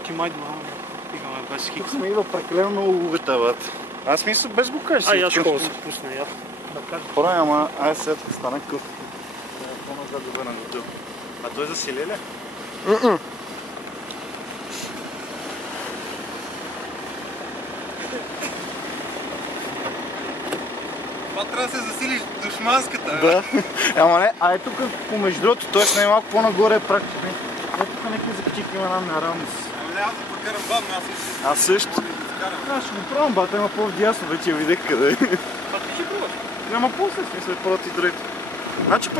Всички май дома. Стигаме без хикс. Тук ми идва прекалено много лугата, бат. Аз мисля без го кажеш. Ай, аз ще се пусна, я да кажа. Пора, ама ай след като стана къв. По-назад да бъде на готов. А той засили ли? Това трябва да се засилиш душманската. Да. Ама не, а тук помежду другото, т.е. не е малко по-нагоре е практика. Тук някакви закачики има една неравност. Ами няма да прокарам бавно, аз също. Аз ще го пробвам, бата, има по-вдясно, вече я видях къде. А ти ще пробваш? Няма по-след, смисъл, първата и другата. Значи